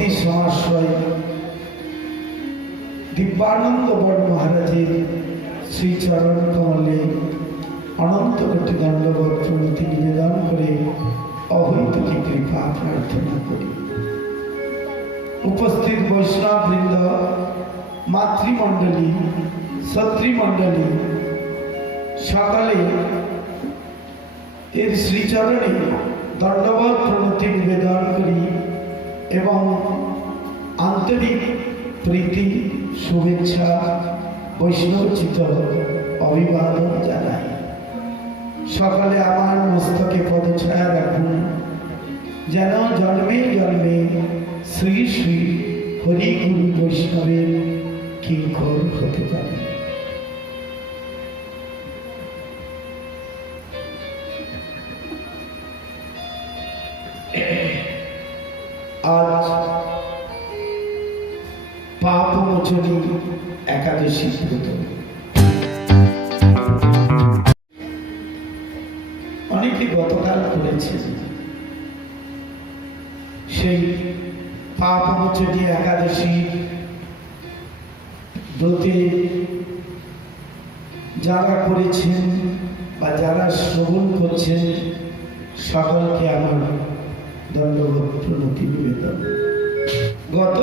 ভক্তি সমাশ্রয় দিব্যানন্দ বড় মহারাজের শ্রীচরণ কমলে অনন্ত কোটি দণ্ডবত প্রণতি নিবেদন করে অহৈতুকী কৃপা প্রার্থনা করি। উপস্থিত বৈষ্ণব বৃন্দ, মাতৃমণ্ডলী, সত্রীমণ্ডলী সকলে এর শ্রীচরণে দণ্ডবত প্রণতি নিবেদন করি এবং আন্তরিক প্রীতি শুভেচ্ছা বৈষ্ণবচিত অভিবাদন জানাই। সকালে আমার মস্তকে পদছায়া রাখুন, যেন জন্মে জন্মে শ্রী শ্রী হরি গুরু বৈষ্ণবের কিঙ্কর হতে পারে। আজ পাপমোচনী একাদশী ব্রত। অনেকে গতকাল করেছে সেই পাপমোচনী একাদশী ব্রতে যারা করেছেন বা যারা শ্রবণ করছেন সকলকে আমার দণ্ডবত প্রণতি নিবেদন। গত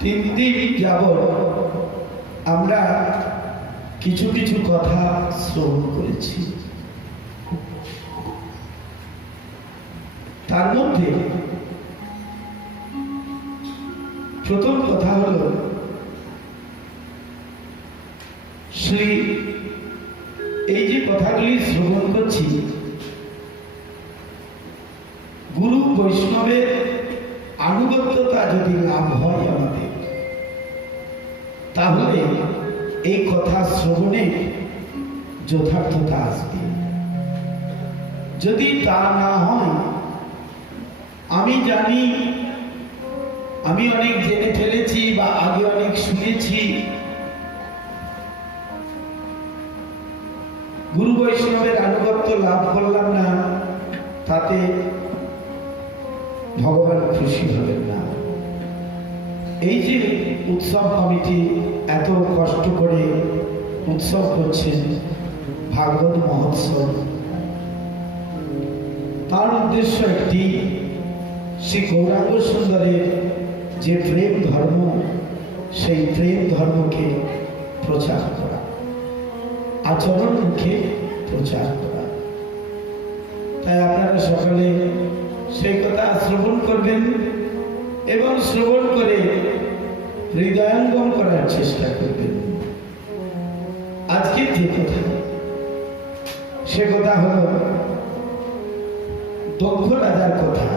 3 দিন যাবৎ আমরা কিছু কিছু কথা শ্রবণ করেছি। তার মধ্যে প্রথম কথা হল শ্রী এই যে কথাগুলি শ্রবণ করছি, গুরু বৈষ্ণবের আনুগত্যতা যদি লাভ হয় আমাদের, তাহলে এই কথা শ্রবণে যথার্থতা আসবে। যদি তা না হয়, আমি জানি, আমি অনেক জেনে ফেলেছি বা আগে অনেক শুনেছি, গুরু বৈষ্ণবের আনুগত্য লাভ করলাম না, তাতে ভগবান খুশি হবেন না। এই যে উৎসব কমিটি এত কষ্ট করে উৎসব করছেন, ভাগবত মহোৎসব, তার উদ্দেশ্য একটি, শ্রী গৌরাঙ্গ সুন্দরের যে প্রেম ধর্ম, সেই প্রেম ধর্মকে প্রচার করা, আচরণ মুখে প্রচার করা। তাই আপনারা সকলে সেই কথা শ্রবণ করবেন এবং শ্রবণ করে হৃদয়ঙ্গম করার চেষ্টা করবেন। আজকে যে কথা, সে কথা হল দক্ষ রাজার কথা।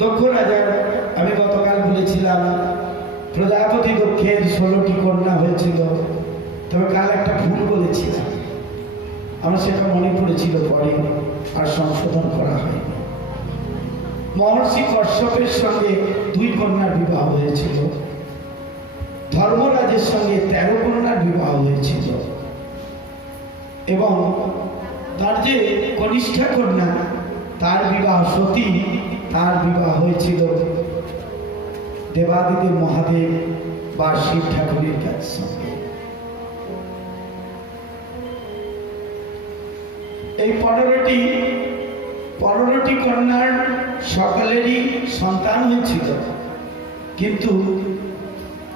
দক্ষ রাজার, আমি গতকাল বলেছিলাম প্রজাপতি দক্ষের 16টি কন্যা হয়েছিল, তবে কাল একটা ভুল বলেছিলাম, আমার সেটা মনে পড়েছিল, পরে আর সংশোধন করা হয়নি। মহর্ষি কশ্যপের সঙ্গে 2 কন্যার বিবাহ হয়েছিল, ধর্মরাজের সঙ্গে 13 কন্যার বিবাহ হয়েছিল, এবং তার যে কনিষ্ঠা কন্যা, তার বিবাহ সতী, তার বিবাহ হয়েছিল দেবাদিদেব মহাদেব বা শিব ঠাকুরের কাছে সঙ্গে। এই 15টি কন্যার সকলেরই সন্তান হয়েছিল, কিন্তু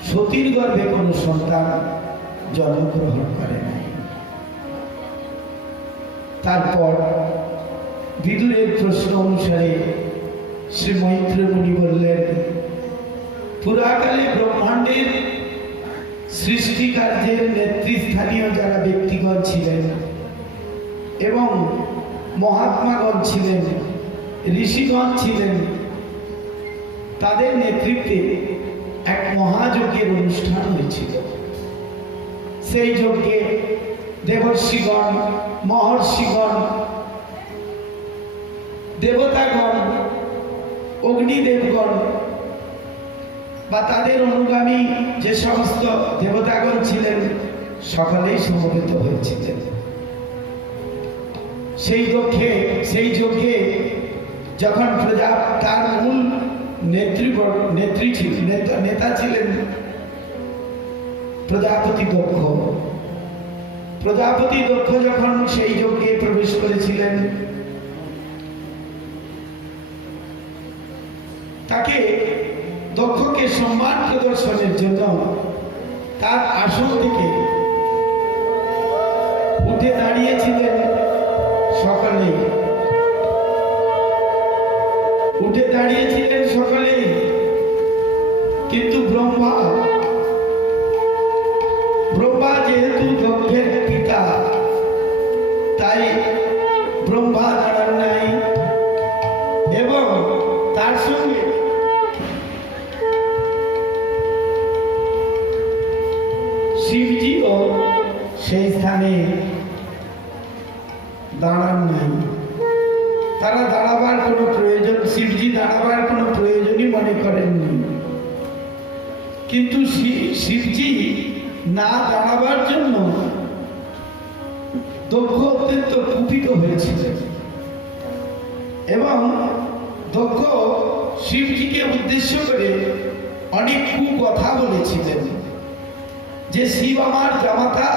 সতীর গর্ভে কোনো সন্তান জন্মগ্রহণ করে নাই। তারপর বিদুরের প্রশ্ন অনুসারে শ্রী মৈত্র মুনি বললেন, পুরাকালে ব্রহ্মাণ্ডের সৃষ্টি কার্যের নেতৃস্থানীয় যারা ব্যক্তিগণ ছিলেন এবং মহাত্মাগণ ছিলেন, ঋষিগণ ছিলেন, তাদের নেতৃত্বে এক মহাযজ্ঞের অনুষ্ঠান হয়েছিল। সেই যজ্ঞে দেবর্ষিগণ, মহর্ষিগণ, দেবতাগণ, অগ্নিদেবগণ বা তাদের অনুগামী যে সমস্ত দেবতাগণ ছিলেন, সকলেই সমবেত হয়েছিলেন। সেই যজ্ঞে যখন প্রজা তার মূল নেতা ছিলেন প্রজাপতি দক্ষ। প্রজাপতি দক্ষ যখন সেই যজ্ঞে প্রবেশ করেছিলেন, তাকে দক্ষকে সম্মান প্রদর্শনের জন্য তার আসন থেকে উঠে দাঁড়িয়েছিলেন সকলেই। কিন্তু ব্রহ্মা যেহেতু দক্ষের পিতা, তাই ব্রহ্মা দাঁড়ান নাই এবং তার সঙ্গে শিবজিও সেই স্থানে দাঁড়ান নাই। তারা দাঁড়াবার কোনো প্রয়োজন, শিবজি দাঁড়াবার কোনো প্রয়োজনই মনে করেননি। কিন্তু শিবজি না দাঁড়াবার জন্য দক্ষ অত্যন্ত কুপিত হয়েছিলেন এবং দক্ষ শিবজিকে উদ্দেশ্য করে অনেক কথা বলেছিলেন যে শিব আমার জামাতা,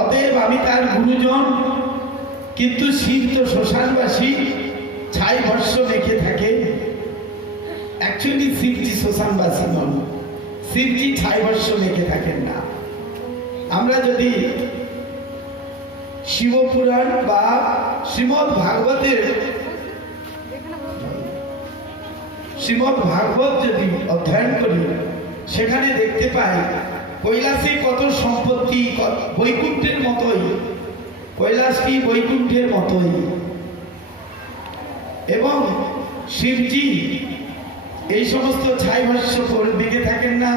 অতএব আমি তার গুরুজন। কিন্তু শিব তো শ্মশানবাসী, ছাই ভস্য মেখে থাকে। অ্যাকচুয়ালি শিবজি শ্মশানবাসী নন, শিবজি ছাই ভস্য মেখে থাকেন না। আমরা যদি শিবপুরাণ বা শ্রীমদ্ ভাগবত যদি অধ্যয়ন করি, সেখানে দেখতে পাই কৈলাসে কত সম্পত্তি, বৈকুণ্ঠের মতোই, কৈলাসটি বৈকুণ্ঠের মতোই। এবং শিবজি এই সমস্ত ছাই ভস্য মেখে থাকেন না,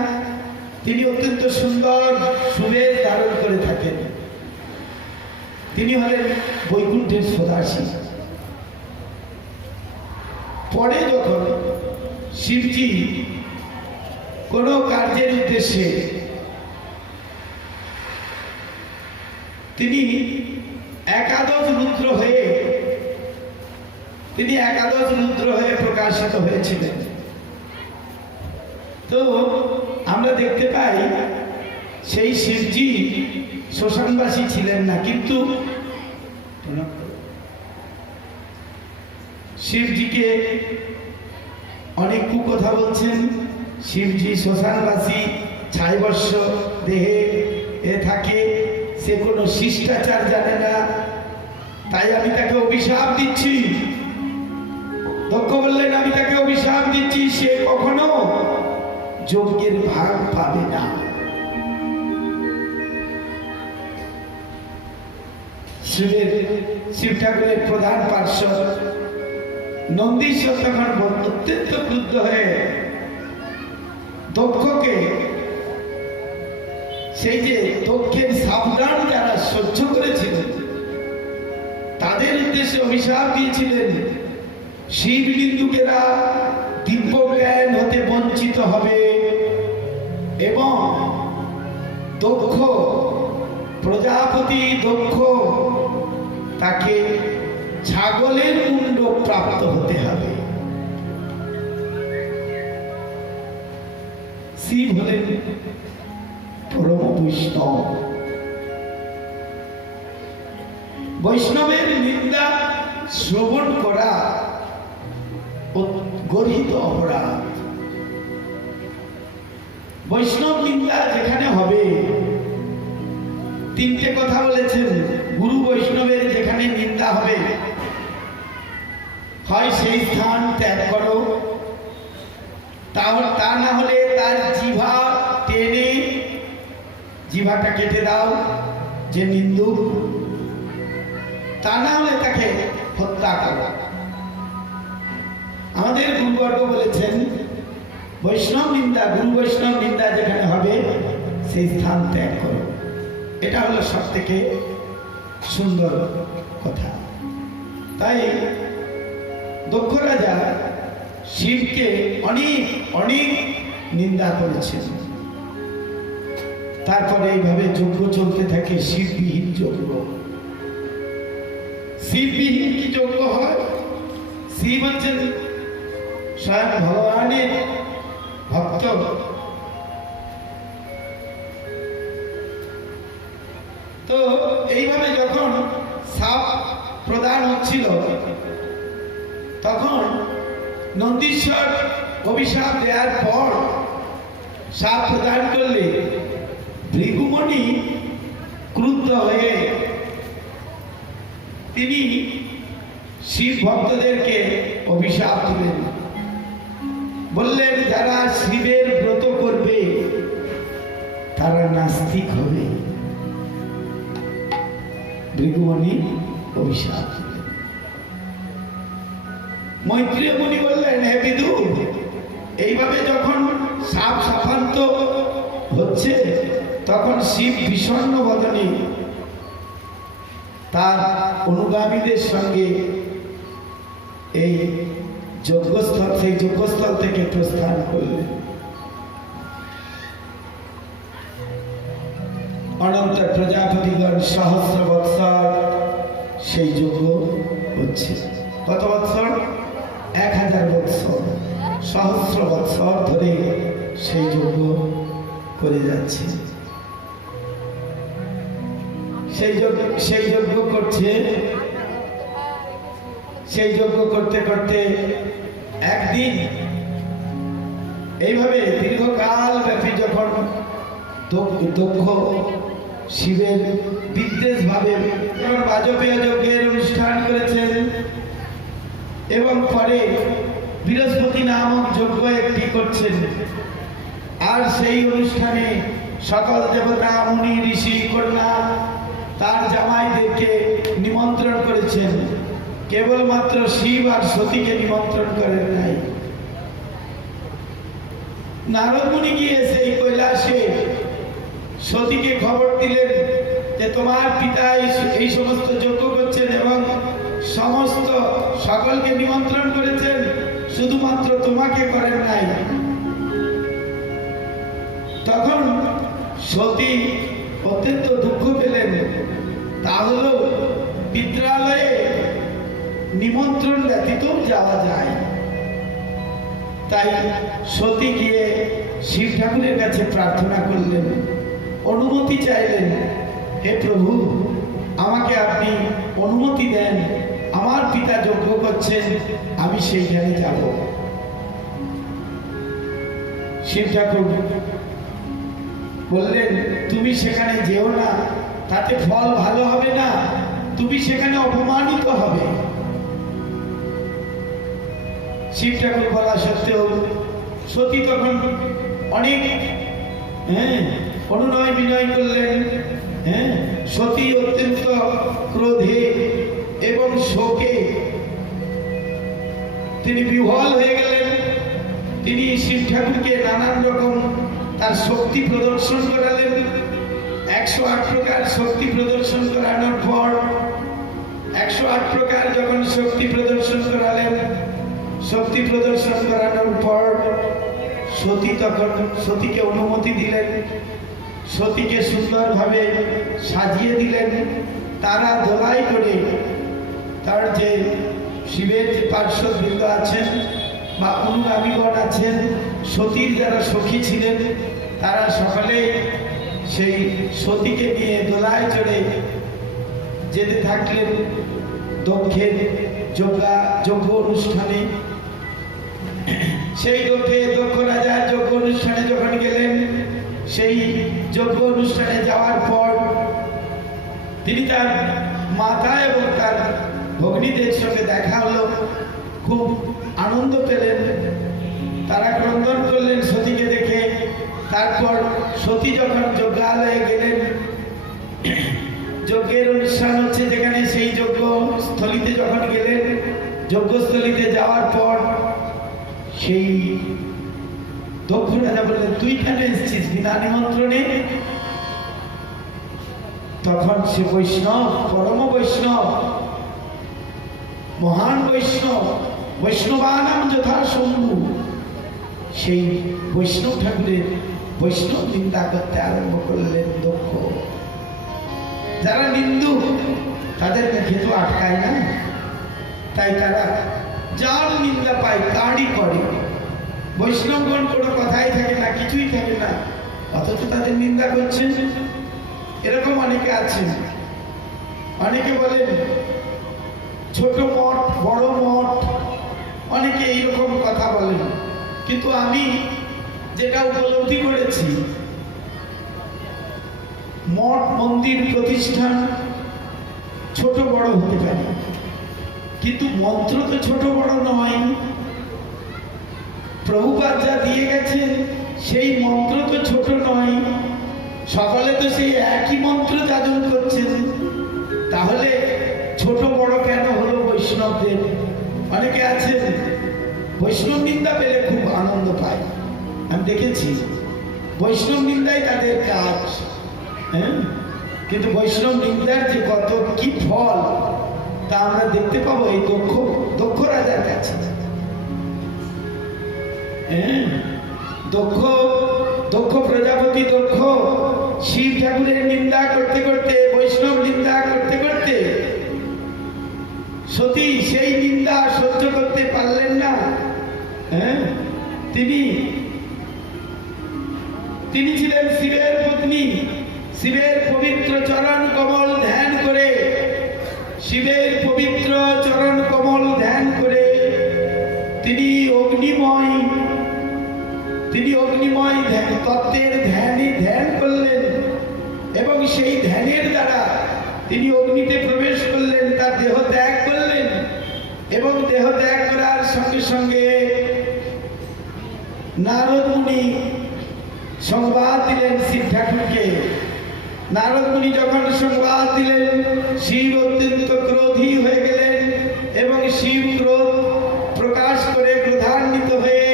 তিনি অত্যন্ত সুন্দর সুবেশ ধারণ করে থাকেন। তিনি হলেন বৈকুণ্ঠের সদাশী। পরে যখন শিবজি কোনো কার্যের উদ্দেশ্যে তিনি একাদশ রুদ্র হয়ে প্রকাশিত হয়েছিলেন। তো আমরা দেখতে পাই সেই শিবজি শ্মশানবাসী ছিলেন না, কিন্তু শিবজিকে অনেক কথা বলছেন। শিবজি শ্মশানবাসী, ছাইবর্ষ দেহে থাকে, সে কোনো শিষ্টাচার জানে না, তাই আমি তাকে অভিশাপ দিচ্ছি। দক্ষ বললেন, আমি তাকে অভিশাপ দিচ্ছি, সে কখনো যজ্ঞের ভাগ পাবে না। শিব ঠাকুরের প্রধান পার্শ্বদ নন্দীশ্বর তখন অত্যন্ত ক্রুদ্ধ হয়ে দক্ষকে, সেই যে দক্ষের সাবধান যারা সহ্য করেছিলেন তাদের উদ্দেশ্যে অভিশাপ দিয়েছিলেন, শিবলিঙ্গুকেরা দিব্য জ্ঞান হতে বঞ্চিত হবে এবং দক্ষ প্রজাপতি দক্ষ তাকে ছাগলের মুন্ড প্রাপ্ত হতে হবে। শিব হলেন পরম বৈষ্ণব। বৈষ্ণবের নিন্দা শ্রবণ করা গর্হিত অপরাধ। বৈষ্ণব নিন্দা যেখানে হবে, তিনটে কথা বলেছেন, গুরু বৈষ্ণবের যেখানে নিন্দা হবে, হয় সেই স্থান ত্যাগ করো, তা না হলে তার জিহ্বা টেনে জিহ্বাটা কেটে দাও যে নিন্দুক, তা না হলে তাকে হত্যা করো। আমাদের গুরুবর্গ বলেছেন বৈষ্ণব নিন্দা, গুরু বৈষ্ণব নিন্দা যেখানে হবে সেই স্থান ত্যাগ করো। এটা হলো সব থেকে সুন্দর কথা। তাই দক্ষ রাজা শিবকে অনেক অনেক নিন্দা করেছেন। তারপরে এইভাবে যজ্ঞ চলতে থাকে, শিববিহীন যজ্ঞ। শিববিহীন কি যজ্ঞ হয়? শিব হচ্ছেন স্বয়ং ভগবানের ভক্ত। তো এইভাবে যখন সাপ প্রদান হচ্ছিল, তখন নন্দীশ্বর অভিশাপ দেওয়ার পর সাপ প্রদান করলে ভৃগুমণি ক্রুদ্ধ হয়ে তিনি শিব ভক্তদেরকে অভিশাপ দিলেন। বললেন, যারা শিবের ব্রত করবে তারা নাস্তিক হবে। ভৃগুমণি অভিশাপ দিলেন। মৈত্রেয় মুনি বললেন, হে বিদু, এইভাবে যখন সাপ সাপান্ত হচ্ছে, তখন শিব বিষণ্ণ বদনে তার অনুগামীদের সঙ্গে এই যজ্ঞস্থল থেকে প্রস্থান করলেন। অনন্ত প্রজাপতিগণ সহস্র বৎসর সেই যজ্ঞ হচ্ছে। কত বৎসর? 1000 বৎসর, সহস্র বৎসর ধরে সেই যজ্ঞ করে যাচ্ছে। সেই যজ্ঞ করছে। সেই যজ্ঞ করতে করতে একদিন এইভাবে দীর্ঘকাল ব্যাপী যখন দক্ষ শিবের বিদ্বেষ ভাবে বাজপেয় যজ্ঞের অনুষ্ঠান করেছেন, এবং পরে বৃহস্পতি নামক যজ্ঞ একটি করছেন, আর সেই অনুষ্ঠানে সকল দেবতা, মুনি, ঋষি, কন্যা তার জামাইদেরকে নিমন্ত্রণ করেছেন। কেবলমাত্র শিব আর সতীকে নিমন্ত্রণ করেন নাই। নারদ মুনি গিয়ে সেই কৈলাসে সতীকে খবর দিলেন যে তোমার পিতা এই সমস্ত যজ্ঞ করছেন এবং সমস্ত সকলকে নিমন্ত্রণ করেছেন, শুধুমাত্র তোমাকে করেন নাই। তখন সতী অত্যন্ত দুঃখ পেলেন। তাহলে পিত্রালয়ে নিমন্ত্রণ ব্যতীত যাওয়া যায়। তাই সতী গিয়ে শিব ঠাকুরের কাছে প্রার্থনা করলেন, অনুমতি চাইলেন, হে প্রভু, আমাকে আপনি অনুমতি দেন, আমার পিতা যজ্ঞ করছেন, আমি সেইখানে যাব। শিব ঠাকুর বললেন, তুমি সেখানে যেও না, তাতে ফল ভালো হবে না, তুমি সেখানে অপমানিত হবে। শিব ঠাকুর বলা সত্ত্বেও সতী তখন অনেক অনুনয় বিনয় করলেন। সতী অত্যন্ত ক্রোধে এবং শোকে তিনি বিহ্বল হয়ে গেলেন। তিনি শিব ঠাকুরকে নানান রকম তার শক্তি প্রদর্শন করালেন। 108 প্রকার শক্তি প্রদর্শন করানোর পর 108 প্রকার যখন শক্তি প্রদর্শন করালেন, শক্তি প্রদর্শন করানোর পর সতী তখন সতীকে অনুমতি দিলেন, সতীকে সুন্দরভাবে সাজিয়ে দিলেন। তারা দোলাই করে তার যে শিবের যে পার্শ্ববৃন্দ আছেন বা অনুগামীগণ আছেন, সতীর যারা সখী ছিলেন, তারা সকলে সেই সতীকে নিয়ে দোলায় চড়ে যেতে থাকলেন দক্ষের যজ্ঞ অনুষ্ঠানে। সেই দক্ষ রাজার যজ্ঞ অনুষ্ঠানে যখন গেলেন, সেই যজ্ঞ অনুষ্ঠানে যাওয়ার পর তিনি তার মাতা এবং তার ভগ্নীদের সঙ্গে দেখা হলো, খুব আনন্দ পেলেন, তারা ক্রন্দন করলেন সতীকে দেখে। তারপর সতী যখন যজ্ঞালয়ে গেলেন, যজ্ঞের অনুষ্ঠান হচ্ছে যেখানে, সেই যজ্ঞ স্থলিতে যখন গেলেন, যজ্ঞস্থলিতে যাওয়ার পর সেই দক্ষ রাজা বললেন, তুই কেন এসেছিস বিনা নিমন্ত্রণে? তখন সে বৈষ্ণব, পরম বৈষ্ণব, মহান বৈষ্ণব, বৈষ্ণবানাম যথা শম্ভু, সেই বৈষ্ণব ঠাকুরের বৈষ্ণব নিন্দা করতে আরম্ভ করলেন দক্ষ। যারা নিন্দু তাদের মুখে তো আটকায় না, তাই তারা যার নিন্দা পায় তারই করে। বৈষ্ণবগণ কোনো কথাই থাকে না, কিছুই থাকে না, অথচ তাদের নিন্দা করছেন। এরকম অনেকে আছেন। অনেকে বলেন ছোট মঠ, বড় মঠ, অনেকে এইরকম কথা বলেন। কিন্তু আমি যেটা উপলব্ধি করেছি, মঠ মন্দির প্রতিষ্ঠান ছোট বড় হতে পারে, কিন্তু মন্ত্র তো ছোট বড় নয়। প্রভুপাদ যা দিয়ে গেছেন সেই মন্ত্র তো ছোট নয়। সকলে তো সেই একই মন্ত্র যাজন করছেন, তাহলে ছোট বড় কেন হলো বৈষ্ণবদের? অনেকে আছেন বৈষ্ণব নিন্দা পেলে খুব আনন্দ পায়, আমি দেখেছি। বৈষ্ণব নিন্দাই তাদের কাজ, হ্যাঁ। কিন্তু বৈষ্ণব নিন্দার যে কত কি ফল তা আমরা দেখতে পাবো এই দক্ষ রাজার কাছে। হ্যাঁ, দক্ষ প্রজাপতি দক্ষ শিব ঠাকুরের নিন্দা করতে করতে, বৈষ্ণব নিন্দা করতে করতে সতী সেই নিন্দা সহ্য করতে পারলেন না। হ্যাঁ, তিনি ছিলেন শিবের পত্নী। শিবের পবিত্র চরণ কমল ধ্যান করে, শিবের পবিত্র চরণ কমল ধ্যান করে তিনি অগ্নিময় তত্ত্বের ধ্যান করলেন, এবং সেই ধ্যানের দ্বারা তিনি অগ্নিতে প্রবেশ করলেন, তার দেহ ত্যাগ করলেন। এবং দেহ ত্যাগ করার সঙ্গে সঙ্গে নারদ মুনি সংবাদ দিলেন শিব ঠাকুরকে। নারদ মুনি যখন সংবাদ দিলেন, শিব অত্যন্ত ক্রোধী হয়ে গেলেন, এবং শিব ক্রোধ প্রকাশ করে ক্রোধান্বিত হয়ে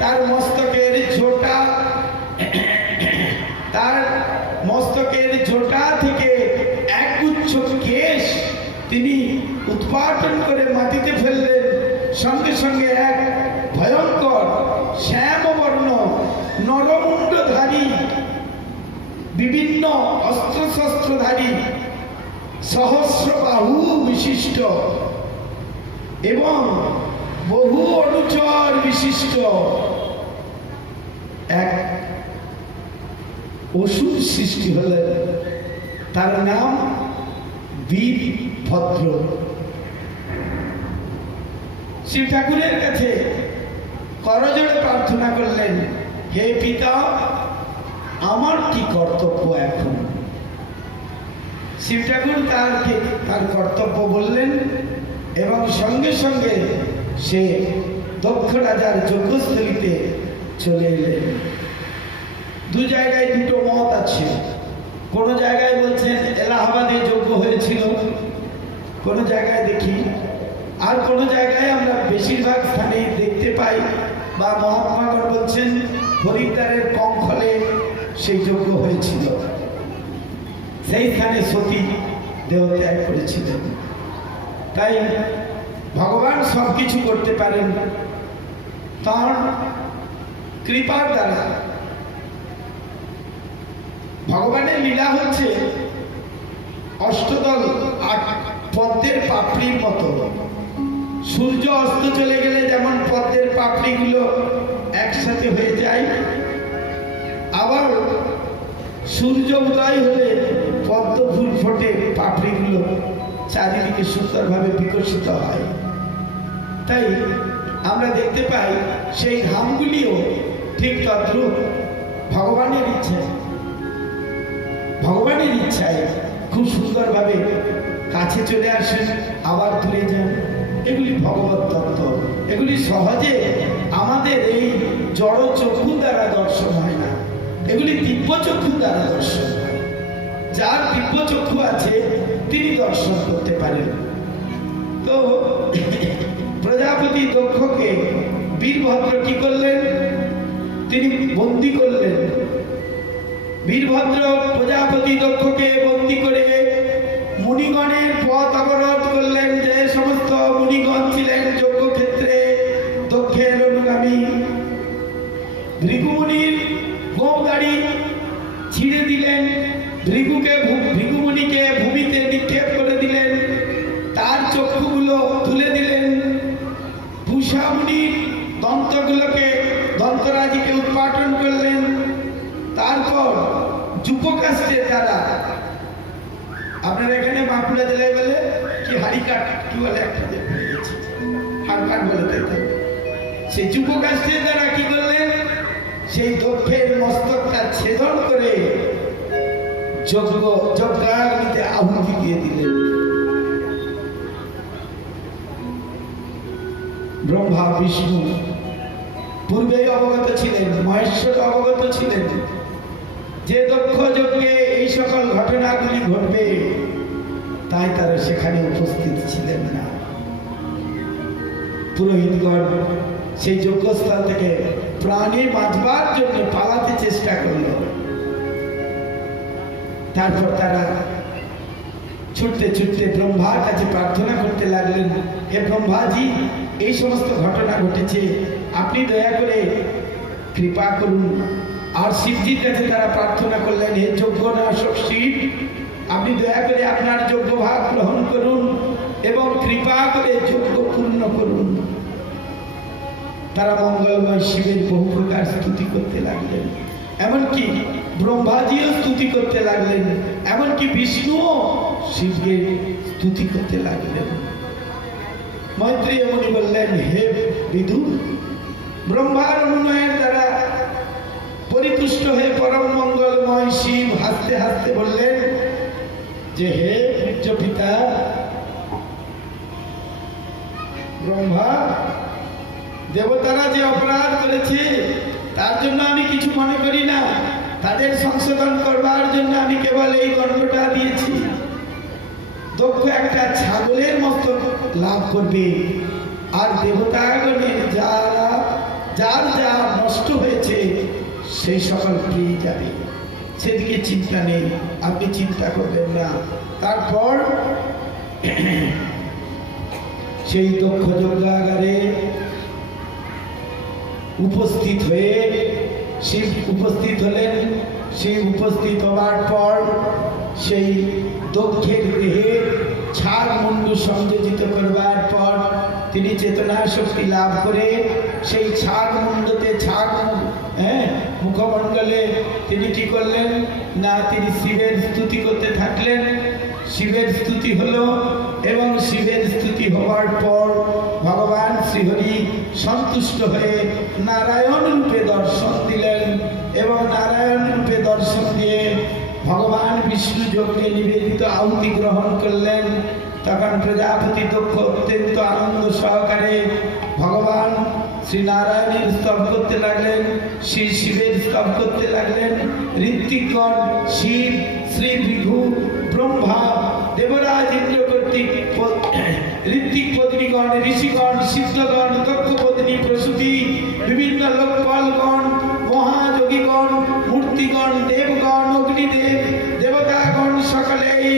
তার মস্তকের ঝোঁটা থেকে একগুচ্ছ কেশ তিনি উৎপাটন করে মাটিতে ফেললেন। সঙ্গে সঙ্গে এক ভয়ঙ্কর শ্যামবর্ণ নরমুণ্ডধারী, বিভিন্ন অস্ত্রশস্ত্রধারী, সহস্র বাহু বিশিষ্ট এবং বহু অনুচর বিশিষ্ট এক অসুর সৃষ্টি হলেন। তার নাম বীরভদ্র। শিব ঠাকুরের কাছে করজোড়ে প্রার্থনা করলেন, হে পিতা, আমার কি কর্তব্য এখন? শিব ঠাকুর তার কর্তব্য বললেন, এবং সঙ্গে সঙ্গে সে দক্ষ রাজার যজ্ঞস্থলিতে চলে এলেন। দু জায়গায় দুটো মত আছে। কোন জায়গায় বলছেন এলাহাবাদে যজ্ঞ হয়েছিল, কোন জায়গায় দেখি, আর কোন জায়গায় আমরা বেশিরভাগ স্থানে দেখতে পাই, বা মহাত্মাগণ বলছেন হরিদ্বারের কঙ্খলে সেই যজ্ঞ হয়েছিল। সেই স্থানে সতী দেহ ত্যাগ করেছিলেন। তাই ভগবান সবকিছু করতে পারেন তাঁর কৃপার দ্বারা। ভগবানের লীলা হচ্ছে অষ্টদল পদ্মের পাপড়ির মতো। সূর্য অস্ত চলে গেলে যেমন পদ্মের পাপড়িগুলো একসাথে হয়ে যায়, আবার সূর্য উদয় হলে পদ্ম ফুল ফোটে, পাপড়িগুলো চারিদিকে সুন্দরভাবে বিকশিত হয়। তাই আমরা দেখতে পাই সেই ধামগুলিও ঠিক তদ্রূপ ভগবানের ইচ্ছায় খুব সুন্দরভাবে কাছে চলে আসেন, আবার দূরে যান। এগুলি ভগবত তত্ত্ব। এগুলি সহজে আমাদের এই জড় চক্ষু দ্বারা দর্শন হয় না, এগুলি দিব্য চক্ষু দ্বারা দর্শন হয়। যার দিব্য চক্ষু আছে তিনি দর্শন করতে পারেন। তো প্রজাপতি দক্ষকে বীরভদ্র কি করলেন? তিনি বন্দী করলেন। বীরভদ্র প্রজাপতি দক্ষকে বন্দী করে মুনিগণের পথ অবরোধ করলেন। যে সমস্ত মুনিগণ ছিলেন যজ্ঞক্ষেত্রে দক্ষের অনুগামী, ভৃগুমুনির গোপদাড়ি আপনার এখানে বাঁকুড়া জেলায় বলে কি হারিকাট কি বলে একটা যে হারকাট বলে তাই তো। সেই যুবকাষ্টে তারা কি করলেন, সেই দক্ষের মস্তকটা ছেদন করে যজ্ঞাগ্নিতে আহুতি দিয়ে দিলেন। ব্রহ্মা বিষ্ণু পূর্বেই অবগত ছিলেন, মহেশ্বর অবগত ছিলেন যে দক্ষ যজ্ঞে এই সকল ঘটনাগুলি ঘটবে, তাই তারা সেখানে উপস্থিত ছিলেন না। পুরোহিতগণ সেই যজ্ঞস্থান থেকে প্রাণে বাঁচবার জন্য পালাতে চেষ্টা করল। তারপর তারা ছুটতে ছুটতে ব্রহ্মার কাছে প্রার্থনা করতে লাগলেন, হে ব্রহ্মাজি, এই সমস্ত ঘটনা ঘটেছে, আপনি দয়া করে কৃপা করুন। আর শিবজির কাছে তারা প্রার্থনা করলেন, হে যজ্ঞনাশক শিব, আপনি দয়া করে আপনার যজ্ঞ ভাগ গ্রহণ করুন এবং কৃপা করে যজ্ঞ পূর্ণ করুন। তারা মঙ্গলময় শিবের বহু প্রকার স্তুতি করতে লাগলেন, এমনকি ব্রহ্মাজিও স্তুতি করতে লাগলেন, এমনকি বিষ্ণুও শিবকে স্তুতি করতে লাগলেন। মৈত্রেয় মুনি বললেন, হে বিদুর, ব্রহ্মার অনুনয়ের দ্বারা পরিতুষ্ট হয়ে পরম মঙ্গলময় শিব হাসতে হাসতে বললেন যে, হে পূজ্য পিতা ব্রহ্মা, দেবতারা যে অপরাধ করেছে তার জন্য আমি কিছু মনে করি না, তাদের সংশোধন করবার জন্য আমি কেবল এই গণ্ডটা দিয়েছি। দক্ষ একটা ছাগলের মস্তক লাভ করবে, আর দেবতাগণের যার যা নষ্ট হয়েছে সেই সকল পেয়ে যাবে, সেদিকে চিন্তা নেই, আপনি চিন্তা করবেন না। তারপর সেই দক্ষ যজ্ঞাগারে উপস্থিত হয়ে শিব উপস্থিত হলেন। সেই উপস্থিত হওয়ার পর সেই দক্ষের দেহে ছাড় মুন্ডু সংযোজিত করবার পর তিনি চেতনা শক্তি লাভ করে সেই ছাড় মুন্ডতে মুখমণ্ডলে তিনি কি করলেন না, তিনি শিবের স্তুতি করতে থাকলেন। শিবের স্তুতি হলো এবং শিবের স্তুতি হওয়ার পর ভগবান শ্রীহরি সন্তুষ্ট হয়ে নারায়ণ রূপে দর্শন দিলেন এবং নারায়ণ রূপে দর্শন দিয়ে ভগবান বিষ্ণু যজ্ঞে নিবেদিত আহুতি গ্রহণ করলেন। তখন প্রজাপতি দক্ষ অত্যন্ত আনন্দ সহকারে ভগবান শ্রী নারায়ণের স্তব করতে লাগলেন, শ্রী শিবের স্তব করতে লাগলেন। ঋত্বিকগণ শিব, শ্রী বিভু, ব্রহ্মা, দেবরাজ ইন্দ্র কর্তৃক ঋত্বিক পত্নীগণ, ঋষিগণ, সিদ্ধগণ, দক্ষ পত্নী প্রসূতি, বিভিন্ন লোকপালগণ, মহাযোগীগণ, মূর্তিগণ, দেবগণ, অগ্নিদেব, দেবতাগণ সকলেই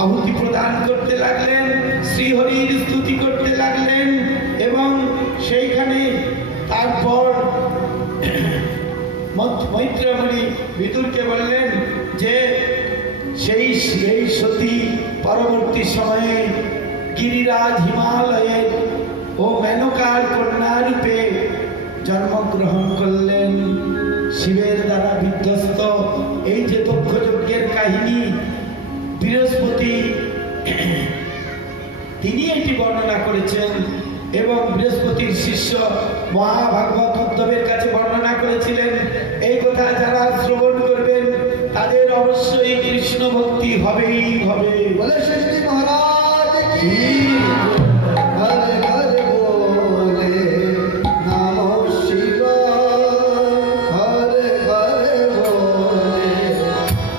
আহুতি প্রদান করতে লাগলেন, শ্রীহরির স্তুতি করতে লাগলেন। এবং সেইখানে তারপর মৈত্রমণি বিদুরকে বললেন যে সেই সতী পরবর্তী সময়ে গিরিরাজ হিমালয়ের ও মেনকার কন্যা রূপে জন্মগ্রহণ করলেন। শিবের দ্বারা বিধ্বস্ত এই যে দক্ষ যজ্ঞের কাহিনী, বৃহস্পতি তিনি এটি বর্ণনা করেছেন এবং বৃহস্পতির শিষ্য মহাভাগবত উদ্ধবের কাছে বর্ণনা করেছিলেন। এই কথা যারা শ্রবণ করবেন তাদের অবশ্যই কৃষ্ণ ভক্তি হবেই হবে। বলে শ্রী মহারাজ কি হরে হরে বলে নমঃ শিবায়, হরে হরে বলে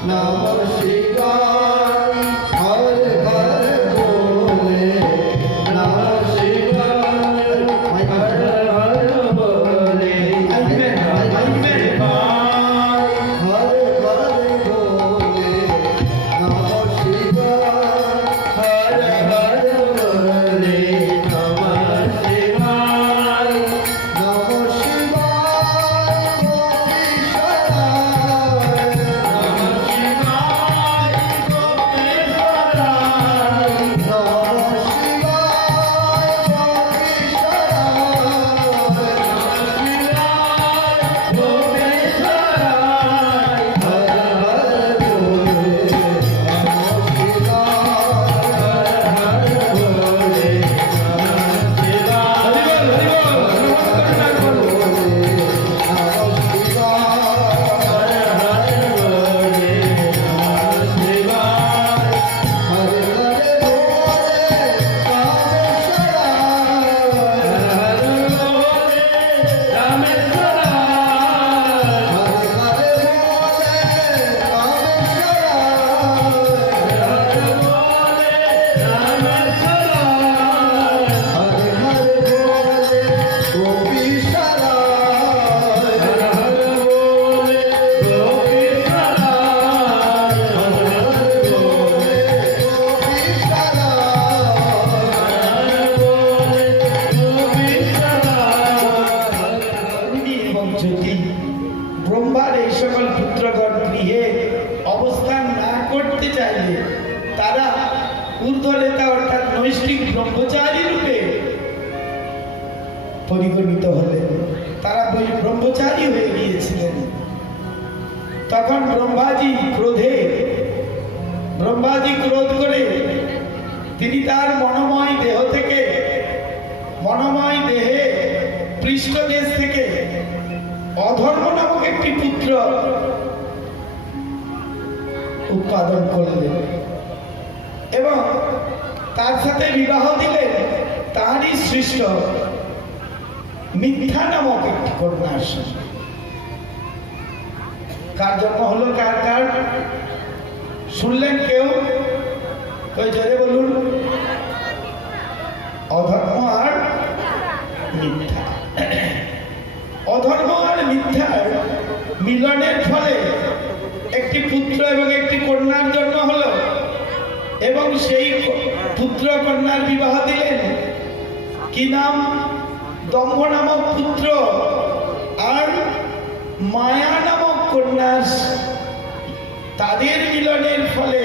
নমঃ শিবায়, হরে হরে বলে নমঃ শিবায়, হরে হরে বলে আইবেন হরে হরে বলে নমঃ শিবায়, হরে হরে বলে তারা ঊর্ধ্বরেতা অর্থাৎ নৈষ্ঠিক ব্রহ্মচারী রূপে পরিগণিত হলেন। তারা ব্রহ্মচারী হয়ে গিয়েছিলেন। তখন ব্রহ্মাজি ক্রোধ করে তিনি তার মনোময় দেহ থেকে, মনোময় দেহে পৃষ্ঠদেশ থেকে অধর্ম নামক একটি পুত্র উৎপাদন করলেন এবং তার সাথে বিবাহ দিলেন তাঁরই সৃষ্ট মিথ্যা নামক একটি কন্যার সঙ্গে। কার জন্ম হলো? কার শুনলেন কেউ? ওই জোরে বলুন। অধর্ম আর মিথ্যা। অধর্ম আর মিথ্যার মিলনের ফলে একটি পুত্র এবং একটি কন্যার জন্ম হলো এবং সেই পুত্র কন্যার বিবাহ দিলেন। কি নাম? দম্ভ নামক পুত্র আর মায়া নামক কন্যা। তাদের মিলনের ফলে,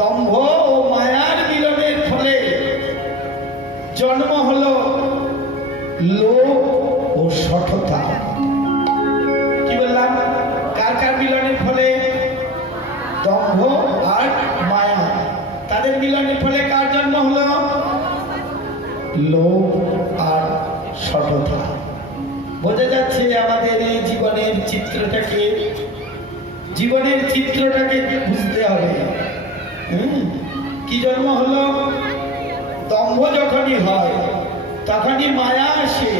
দম্ভ ও মায়ার মিলনের ফলে জন্ম হলো লোভ ও শঠতা। কি বললাম? কার মিলনের ফলে? দম্ভ আর মায়া। তাদের মিলনের ফলে কার জন্ম হলো? লোভ আর শঠতা। বোঝা যাচ্ছে আমাদের এই জীবনের চিত্রটাকে বুঝতে হবে। কি জন্ম হলো? দম্ভ যখনই হয় তখনই মায়া আসে,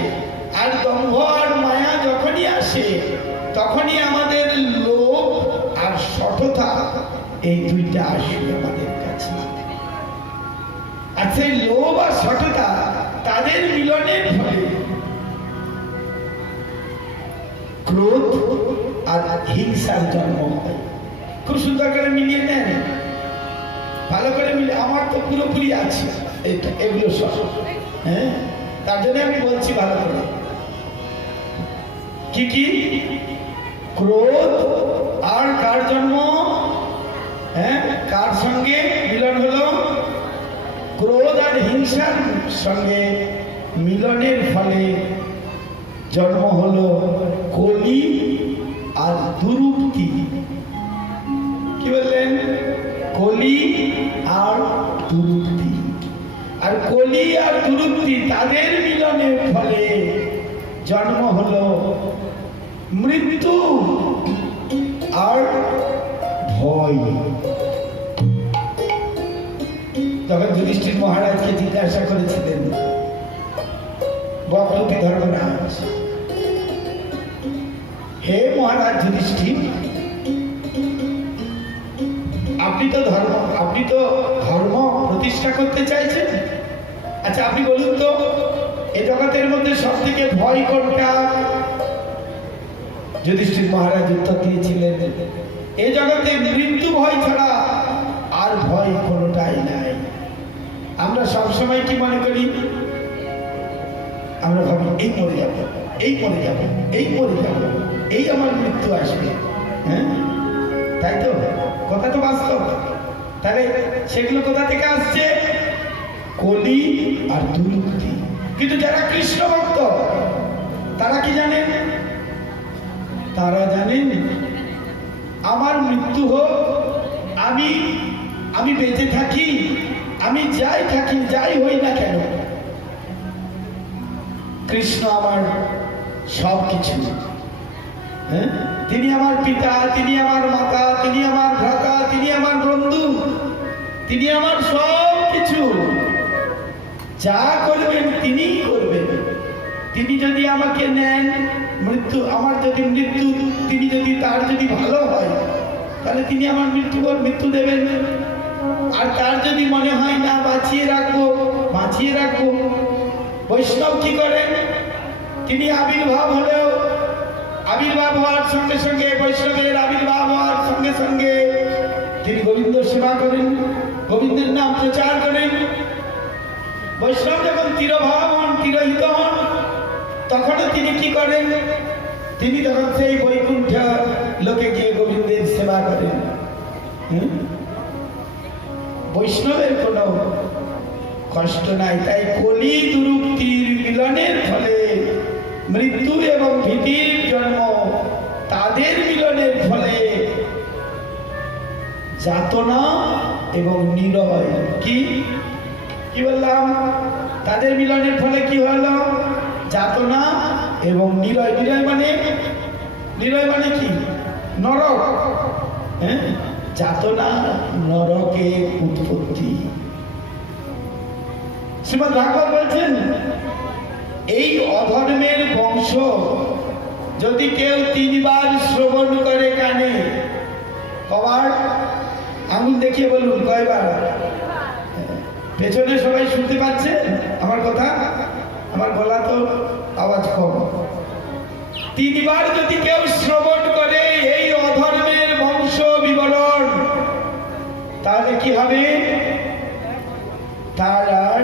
আর দম্ভ আর মায়া যখনই আসে তখনই আমাদের লোভ আর শঠতা, এই দুইটা আসবে আমাদের কাছে। আর সেই লোভ আর শঠতা তাদের মিলনের ফলে ক্রোধ আর হিংসার জন্ম হয়। খুব সুন্দর করে মিলিয়ে নেন, ভালো করে মিলিয়ে। আমার তো পুরোপুরি আছে এগুলো সব, হ্যাঁ, তার জন্য আমি বলছি ভালো করে। কি ক্রোধ আর কার জন্ম? হ্যাঁ, কার সঙ্গে মিলন হলো? ক্রোধ আর হিংসার সঙ্গে মিলনের ফলে জন্ম হলো কলি আর দুরুক্তি। কি বললেন? কলি আর দুরুক্তি। আর কলি আর দুরুক্তি তাদের মিলনের ফলে জন্ম হলো মৃত্যু আর ভয়। তখন যুধিষ্ঠির মহারাজকে জিজ্ঞাসা করেছিলেন, বক্রূপী ধর্মরাজ, হে মহারাজ যুধিষ্ঠির, আপনি তো ধর্ম প্রতিষ্ঠা করতে চাইছেন। আচ্ছা, আপনি বলুন তো, এ জগতের মধ্যে সব থেকে ভয় কোনটা? যুধিষ্ঠির মহারাজ উত্তর দিয়েছিলেন, এ জগতে মৃত্যু ভয় ছাড়া আর ভয় কোনটাই নাই। আমরা সবসময় কি মনে করি? আমরা ভাবি এই মরে যাব, এই আমার মৃত্যু আসবে। হ্যাঁ, তাই তো? কথা তো বাস্তব। তাহলে সেগুলো কোথা থেকে আসছে? কলি আর দুরুক্তি। কিন্তু যারা কৃষ্ণ ভক্ত তারা কি জানেন? তারা জানেন আমার মৃত্যু হোক, আমি বেঁচে থাকি, আমি যাই হই না কেন, কৃষ্ণ আমার সব কিছু। হ্যাঁ, তিনি আমার পিতা, তিনি আমার মাতা, তিনি আমার ভ্রাতা, তিনি আমার বন্ধু, তিনি আমার সব কিছু। যা করবেন তিনিই করবেন। তিনি যদি আমাকে নেন, তিনি যদি তার যদি ভালো হয় তাহলে তিনি আমার মৃত্যু দেবেন। আর তার যদি মনে হয় না বাঁচিয়ে রাখবো। বৈষ্ণব কি করেন? তিনি আবির্ভাব হওয়ার সঙ্গে সঙ্গে, বৈষ্ণবের আবির্ভাব হওয়ার সঙ্গে সঙ্গে তিনি গোবিন্দ সেবা করেন, গোবিন্দের নাম প্রচার করেন। বৈষ্ণব যখন তিরোভাব হন, তিরোহিত হন, তখনও তিনি কি করেন? তিনি তখন সেই বৈকুণ্ঠ লোকে গিয়ে গোবিন্দের সেবা করেন। বৈষ্ণবের কোনো কষ্ট নাই। তাই কলি দুরুক্তির মিলনের ফলে মৃত্যু এবং ভীতির জন্ম, তাদের মিলনের ফলে যাতনা এবং নিরয়। কি কি বললাম? তাদের মিলনের ফলে কি হলো? যাতনা এবং নিরয়। নিরয় মানে কি? নরক। হ্যাঁ, যাতনা নরকে উৎপত্তি। শ্রীমৎ ভাগবত বলছেন, এই অধর্মের বংশ যদি কেউ 3 বার শ্রবণ করে কানে, কবার? আঙুল দেখিয়ে বলুন কয়বার? পেছনে সবাই শুনতে পাচ্ছেন আমার কথা? আমার গলা তো আওয়াজ কম। 3 বার যদি কেউ শ্রবণ করে এই অধর্মের বংশ বিবরণ, তাহলে কি হবে? তার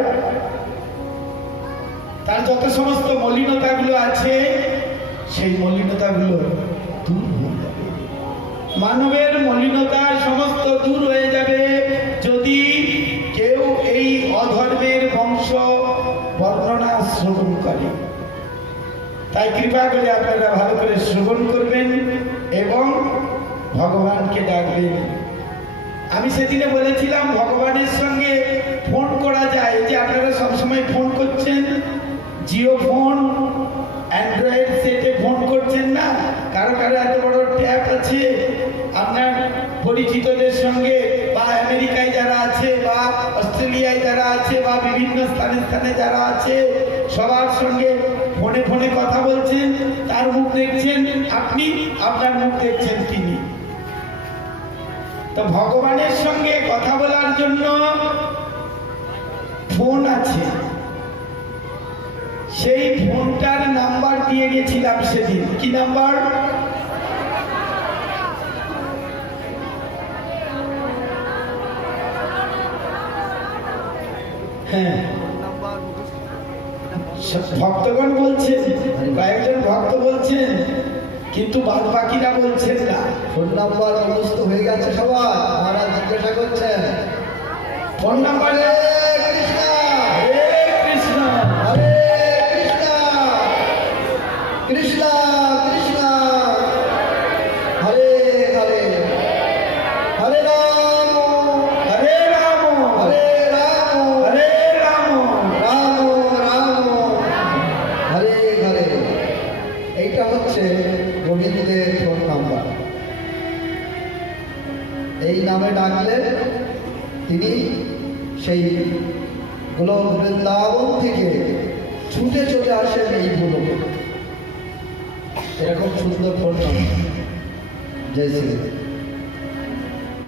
যত সমস্ত মলিনতাগুলো আছে, সেই মলিনতাগুলো দূর হয়ে যাবে। মানবের মলিনতা সমস্ত দূর হয়ে যাবে যদি কেউ এই অধর্মের বংশ বর্ণনা শ্রবণ করে। তাই কৃপা করে আপনারা ভালো করে শ্রবণ করবেন এবং ভগবানকে ডাকবেন। আমি সেদিনে বলেছিলাম ভগবানের সঙ্গে ফোন করা যায়। যে আপনারা সবসময় ফোন করছেন, জিও ফোন, অ্যান্ড্রয়েড সেটে ফোন করছেন না, কারো কারো এত বড় ট্যাব আছে, আপনার পরিচিতদের সঙ্গে বা আমেরিকায় যারা আছে বা অস্ট্রেলিয়ায় যারা আছে বা বিভিন্ন স্থানে যারা আছে, সবার সঙ্গে ফোনে ফোনে কথা বলছেন। তার মুখ দেখছেন আপনি, আপনার মুখ দেখছেন তিনি। তো ভগবানের সঙ্গে কথা বলার জন্য ফোন আছে। সেই ফোনটার নাম্বার দিয়ে গেছিলাম সেদিন। কি নাম্বার? হ্যাঁ, ভক্তগণ বলছেন, কয়েকজন ভক্ত বলছেন, কিন্তু বাদ বাকিরা বলছেন না। ফোন নাম্বার মুখস্থ হয়ে গেছে সবার। মহারাজ জিজ্ঞাসা করছেন ফোন নাম্বার। হরে কৃষ্ণ, হরে কৃষ্ণ, হরে কৃষ্ণ, কৃষ্ণ কৃষ্ণ, হরে হরে, হরে রাম, হরে রাম, হরে রাম, হরে রাম, রাম রাম, হরে হরে। এইটা হচ্ছে গোবিন্দের ফোন নাম্বার। এই নামে ডাকলে তিনি সেই গোলক বৃন্দাবন থেকে ছুটে চলে আসেন এই গোলকে। এরকম সুন্দর ফোন নাম্বার। জয় শ্রী